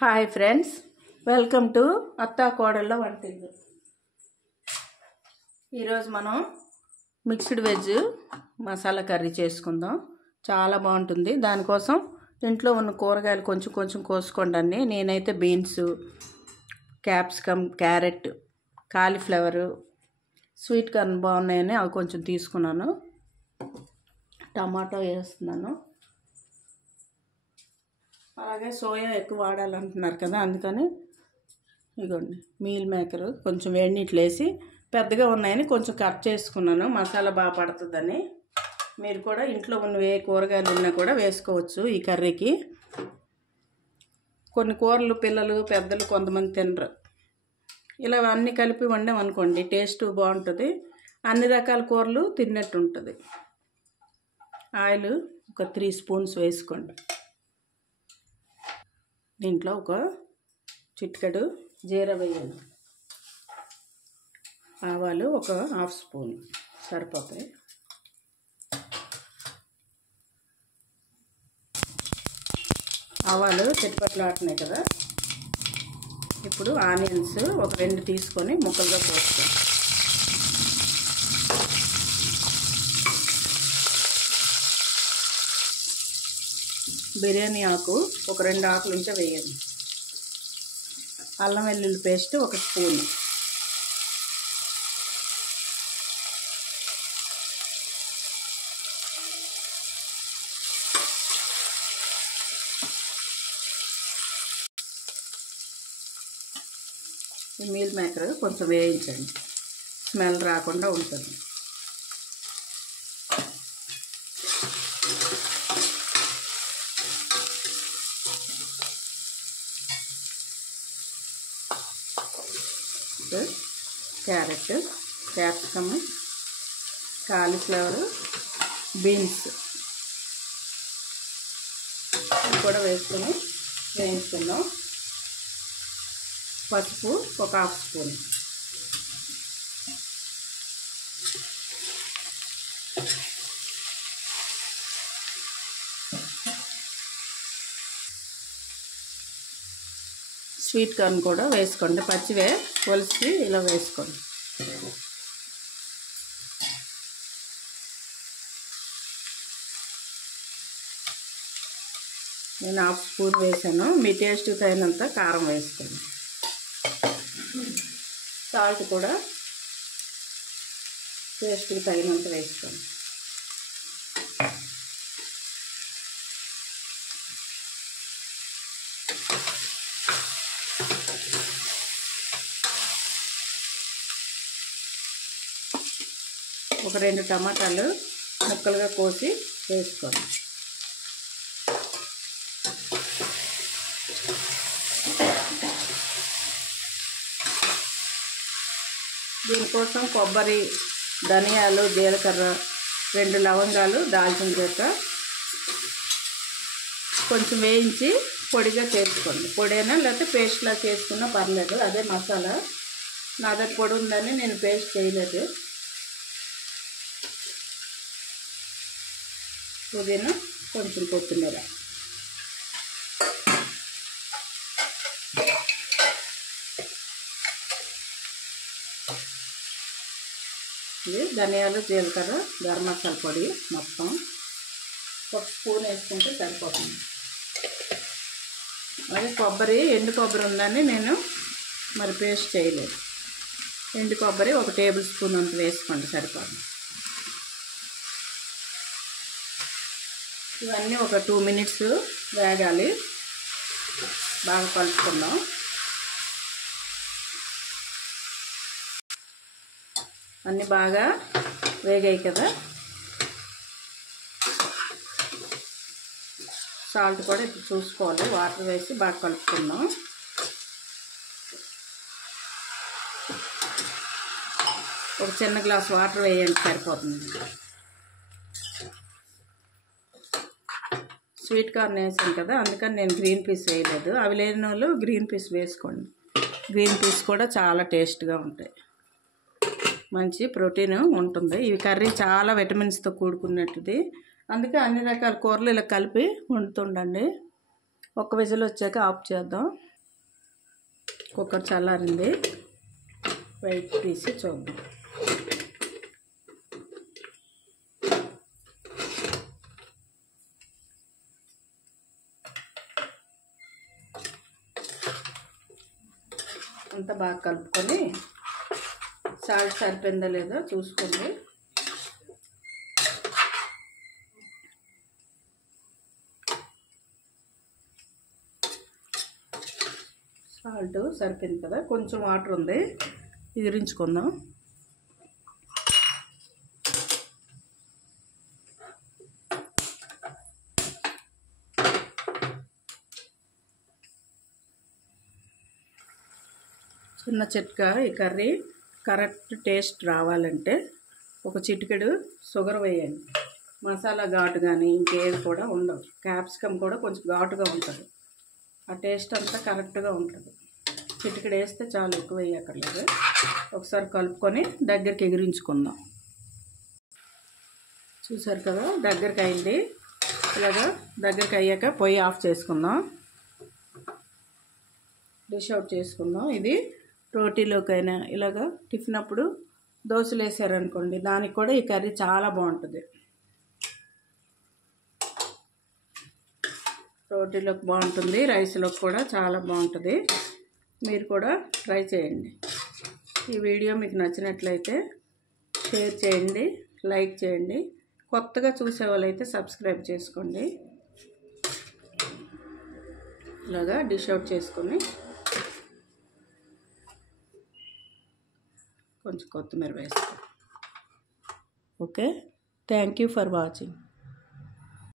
Hi friends, welcome to అత్తా కోడళ్ళ వంటిల్లు. ఈరోజు మనం మిక్స్డ్ వెజ్ మసాలా కర్రీ చేసుకుందాం. చాలా బాగుంటుంది. దానికోసం ఇంట్లో ఉన్న కూరగాయలు కొంచెం కొంచెం కోసుకోండి అన్నీ. నేనైతే beans, capsicum, carrot, cauliflower, sweet corn బాగున్నాయని అవి కొంచెం తీసుకున్నాను. టమాటో వేస్తున్నాను. అలాగే సోయా ఎక్కువ వాడాలంటున్నారు కదా, అందుకని ఇదిగోండి మీల్ మేకరు కొంచెం వేడి నీళ్ళు వేసి పెద్దగా ఉన్నాయని కొంచెం కట్ చేసుకున్నాను. మసాలా బాగా పడుతుందని. మీరు కూడా ఇంట్లో ఉన్న ఏ కూరగాయలు ఉన్నా కూడా వేసుకోవచ్చు ఈ కర్రీకి. కొన్ని కూరలు పిల్లలు పెద్దలు కొంతమంది తినరు. ఇలా అన్నీ కలిపి వండామనుకోండి టేస్ట్ బాగుంటుంది. అన్ని రకాల కూరలు తిన్నట్టు ఉంటుంది. ఆయిల్ ఒక 3 స్పూన్స్ వేసుకోండి. దీంట్లో ఒక చిటికెడు జీరా వేయండి. ఆవాలు ఒక 1/2 స్పూన్ సరిపోతాయి. ఆవాలు చిటపట్లాడుతున్నాయి కదా, ఇప్పుడు ఆనియన్స్ ఒక 2 తీసుకొని ముక్కలుగా కోసుకోండి. బిర్యానీ ఆకు ఒక 2 ఆకులు ఉంటే వేయండి. అల్లం వెల్లుల్లి పేస్ట్ ఒక స్పూన్. ఈ మీల్ మేకర్ కొంచెం వేయించండి, స్మెల్ రాకుండా ఉంటుంది. క్యారెట్, క్యాప్సికమ్, కాలీఫ్లవర్, బీన్స్ కూడా వేసుకొని వేయించుకుందాం. పసుపు ఒక 1/2 స్పూన్. స్వీట్ కార్న్ కూడా వేసుకోండి. పచ్చివే ఒలిసి ఇలా వేసుకోండి. నేను 1/2 స్పూన్ వేసాను. మీ టేస్ట్ తగినంత కారం వేసుకోండి. సాల్ట్ కూడా టేస్ట్కి తగినంత వేసుకోండి. ఒక 2 టమాటాలు ముక్కలుగా కోసి వేసుకోండి. దీనికోసం కొబ్బరి, ధనియాలు, జీలకర్ర, 2 లవంగాలు, దాల్చిన చెక్క కొంచెం వేయించి పొడిగా చేసుకోండి. పొడైనా లేకపోతే పేస్ట్లా చేసుకున్నా పర్లేదు, అదే మసాలా. నా దగ్గర పొడి ఉందని నేను పేస్ట్ చేయలేదు. పుదీనా, కొంచెం కొత్తిమీర. ఇది ధనియాలు, జీలకర్ర, గరం మసాలా పొడి మొత్తం 1 స్పూన్ వేసుకుంటే సరిపోతుంది. అదే కొబ్బరి, ఎండు కొబ్బరి ఉందని నేను మరి పేస్ట్ చేయలేదు. ఎండు కొబ్బరి 1 టేబుల్ స్పూన్ అంత వేసుకోండి, సరిపోతుంది. ఇవన్నీ ఒక 2 మినిట్స్ వేగాలి. బాగా కలుపుకుందాం. అన్నీ బాగా వేగాయి కదా. సాల్ట్ కూడా ఇప్పుడు చూసుకోవాలి. వాటర్ వేసి బాగా కలుపుకుందాం. ఒక చిన్న గ్లాస్ వాటర్ వేయండి, సరిపోతుంది. స్వీట్ కార్న్ వేసాను కదా, అందుకని నేను గ్రీన్ పీస్ వేయలేదు. అవి లేని వాళ్ళు గ్రీన్ పీస్ వేసుకోండి. గ్రీన్ పీస్ కూడా చాలా టేస్ట్గా ఉంటాయి, మంచి ప్రోటీన్ ఉంటుంది. ఈ కర్రీ చాలా విటమిన్స్తో కూడుకున్నట్టుది. అందుకే అన్ని రకాల కూరలు ఇలా కలిపి వండుతుండండి. 1 విజిల్ వచ్చాక ఆఫ్ చేద్దాం. కుక్కర్ చల్లారింది, వెయిట్ తీసి చూద్దాం. అంతా బాగా కలుపుకొని సాల్ట్ సరిపోయిందో లేదో చూసుకోండి. సాల్ట్ సరిపోయింది కదా, కొంచెం వాటర్ ఉంది, ఎగిరించుకుందాం. చిన్న చిట్కా, ఈ కర్రీ కరెక్ట్ టేస్ట్ రావాలంటే ఒక చిటికెడు షుగర్ వేయండి. మసాలా ఘాటు కానీ ఇంకేది కూడా ఉండవు. క్యాప్సికమ్ కూడా కొంచెం ఘాటుగా ఉంటుంది, ఆ టేస్ట్ అంతా కరెక్ట్గా ఉంటుంది. చిటికెడు వేస్తే చాలా ఎక్కువ వేయక్కర్లేదు. ఒకసారి కలుపుకొని దగ్గరికి ఎగిరించుకుందాం. చూసారు కదా, దగ్గరికి అయింది. ఇలాగా దగ్గరికి అయ్యాక పొయ్యి ఆఫ్ చేసుకుందాం, డిష్ అవుట్ చేసుకుందాం. ఇది రోటీలోకైనా ఇలాగా టిఫిన్ అప్పుడు దోశలు వేసారనుకోండి, దానికి కూడా ఈ కర్రీ చాలా బాగుంటుంది. రోటీలోకి బాగుంటుంది, రైస్లోకి కూడా చాలా బాగుంటుంది. మీరు కూడా ట్రై చేయండి. ఈ వీడియో మీకు నచ్చినట్లయితే షేర్ చేయండి, లైక్ చేయండి. కొత్తగా చూసే వాళ్ళైతే సబ్స్క్రైబ్ చేసుకోండి. ఇలాగా డిష్ అవుట్ చేసుకొని కొంచెం కొత్తిమీర వేస్తాం. Okay, thank you for watching.